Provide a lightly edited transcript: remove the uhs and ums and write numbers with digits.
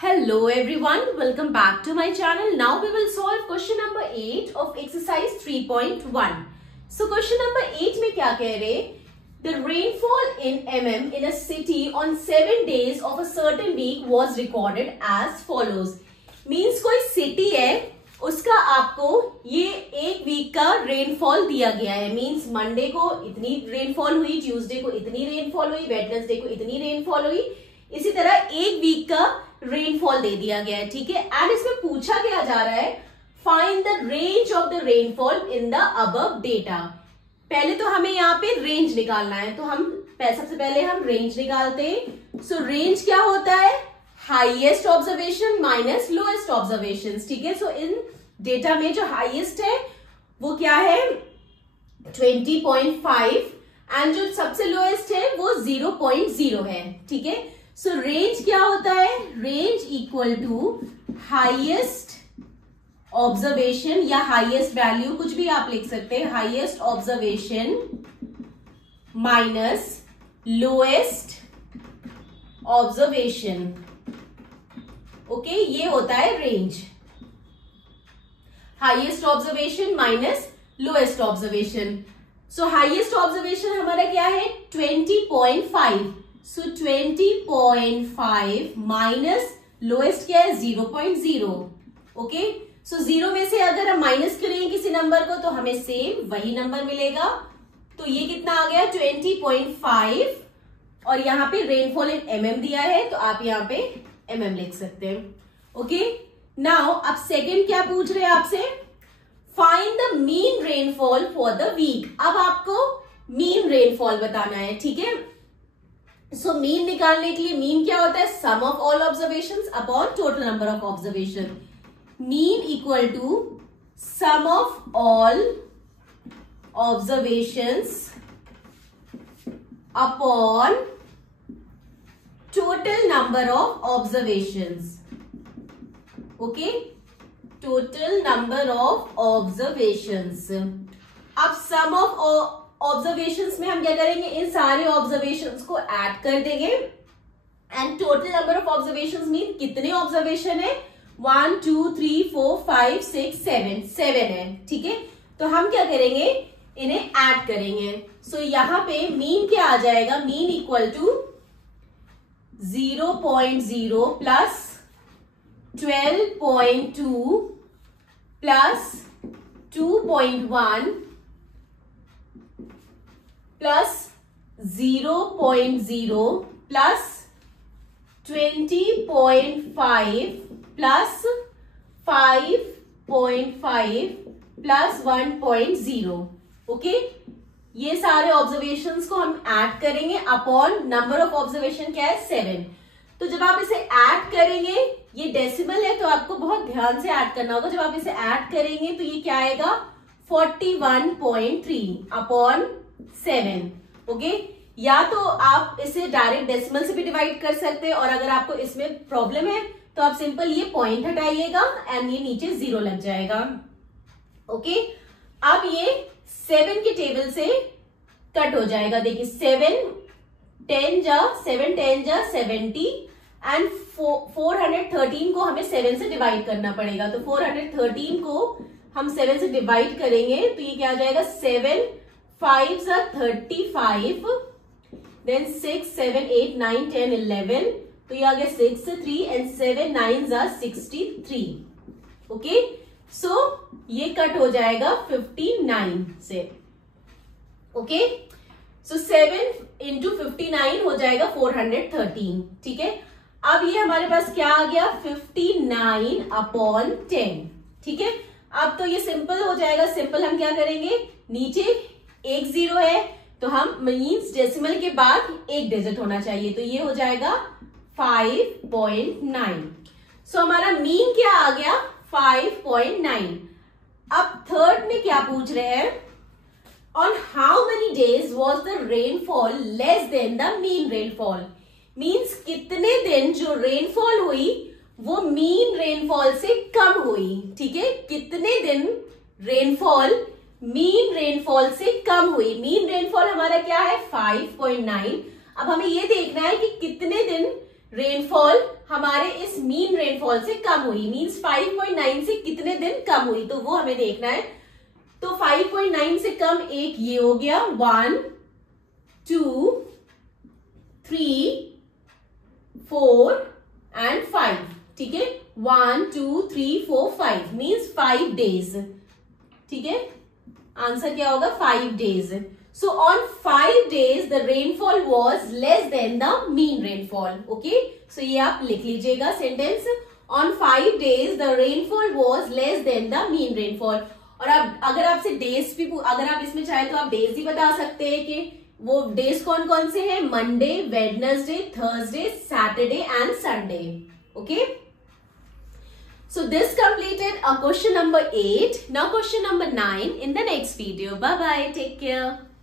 Hello everyone, welcome back to my channel. Now we will solve question number 8 of exercise 3.1. So question number 8 में क्या कह रहे? The rainfall in mm in a city on 7 days of a certain week was recorded as follows. Means कोई city है, उसका आपको ये एक वीक का रेनफॉल दिया गया है. मीन्स मंडे को इतनी रेनफॉल हुई, ट्यूसडे को इतनी रेनफॉल हुई, वेडनेसडे को इतनी रेनफॉल हुई, इसी तरह एक वीक का रेनफॉल दे दिया गया है. ठीक है. एंड इसमें पूछा क्या जा रहा है, find the range of the rainfall in the above data. पहले तो हमें यहाँ पे रेंज निकालना है, तो हम सबसे पहले हम रेंज निकालते हैं. सो रेंज क्या होता है? Highest observation minus lowest observation. ठीक है. सो इन डेटा में जो हाईएस्ट है वो क्या है? 20.5 एंड जो सबसे लोएस्ट है वो 0.0 है. ठीक है. सो रेंज क्या होता है? Range equal to highest observation या हाईएस्ट वैल्यू, कुछ भी आप लिख सकते हैं, highest observation minus lowest observation. Okay, ये होता है range. Highest observation minus lowest observation. So highest observation हमारा क्या है? 20.5. सो 20.5 माइनस लोएस्ट क्या है? 0.0. ओके. सो 0 में से अगर हम माइनस करें किसी नंबर को तो हमें सेम वही नंबर मिलेगा. तो ये कितना आ गया? 20.5. और यहाँ पे रेनफॉल इन mm दिया है, तो आप यहाँ पे mm लिख सकते हैं. ओके. नाउ अब सेकंड क्या पूछ रहे हैं आपसे? Find the mean rainfall for the week. अब आपको मीन रेनफॉल बताना है. ठीक है. सो मीन निकालने के लिए मीन क्या होता है? Sum of all observations upon total number of observation. Mean equal to sum of all observations upon total number of observations. Okay, total number of observations. अब सम ऑफ ऑब्जर्वेशंस में हम क्या करेंगे? इन सारे ऑब्जर्वेशंस को ऐड कर देंगे. And total number of observations mean कितने ऑब्जर्वेशन है? 1 2 3 4 5 6 7 है. ठीक है. तो हम क्या करेंगे? इन्हें ऐड करेंगे. सो यहां पे मीन क्या आ जाएगा? Mean equal to 0.0 plus 12.2 plus 2.1 plus 0.0 plus 20.5 plus 5.5 plus 1.0. Okay. ये सारे ऑब्जर्वेशंस को हम ऐड करेंगे अपॉन नंबर ऑफ ऑब्जर्वेशन क्या है? 7. तो जब आप इसे ऐड करेंगे, ये डेसिमल है तो आपको बहुत ध्यान से ऐड करना होगा. जब आप इसे ऐड करेंगे तो ये क्या आएगा? 41.3 अपॉन 7. ओके. या तो आप इसे डायरेक्ट डेसिमल से भी डिवाइड कर सकते हैं, और अगर आपको इसमें प्रॉब्लम है तो आप सिंपल ये पॉइंट हटाइएगा एंड ये नीचे 0 लग जाएगा. ओके. अब ये 7 के टेबल से कट हो जाएगा. देखिए 7 10 जा 70 एंड 413 को हमें 7 से डिवाइड करना पड़ेगा. तो 413 को हम 7 से डिवाइड करेंगे तो ये क्या आ जाएगा? 7 5s are 35, then 6 7 8 9 10 11, तो ये आ गया 6 3 and 7 9s are 63. ओके. सो ये कट हो जाएगा 59 से. ओके. सो 7 इंटू 59 हो जाएगा 413. ठीक है. अब ये हमारे पास क्या आ गया? 59 अपॉन 10. ठीक है. अब तो ये सिंपल हो जाएगा. सिंपल हम क्या करेंगे? नीचे एक 0 है तो हम मीन्स डेसिमल के बाद एक डिजिट होना चाहिए, तो ये हो जाएगा 5.9. सो हमारा मीन क्या आ गया? 5.9. अब थर्ड में क्या पूछ रहे हैं? On how many days was the rainfall less than the mean rainfall. Means कितने दिन जो रेनफॉल हुई वो मीन रेनफॉल से कम हुई. ठीक है. कितने दिन रेनफॉल मीन रेनफॉल से कम हुई. मीन रेनफॉल हमारा क्या है? 5.9. अब हमें ये देखना है कि कितने दिन रेनफॉल हमारे इस मीन रेनफॉल से कम हुई, मीन्स 5.9 से कितने दिन कम हुई, तो वो हमें देखना है। तो 5.9 से कम एक ये हो गया 1 2 3 4 एंड 5, ठीक है। 1 2 3 4 5 मीन्स 5 डेज, ठीक है। आंसर क्या होगा? 5 days. So on 5 days the rainfall was less than the mean rainfall. Okay, so ये आप लिख लीजिएगा sentence, on 5 days the rainfall was less than the mean rainfall। और अब अगर आपसे डेज भी, अगर आप इसमें चाहे तो आप डेज भी बता सकते हैं कि वो डेज कौन कौन से हैं, Monday, Wednesday, Thursday, Saturday and Sunday. Okay, so this completed question number 8. Now question number 9 in the next video. Bye bye, take care.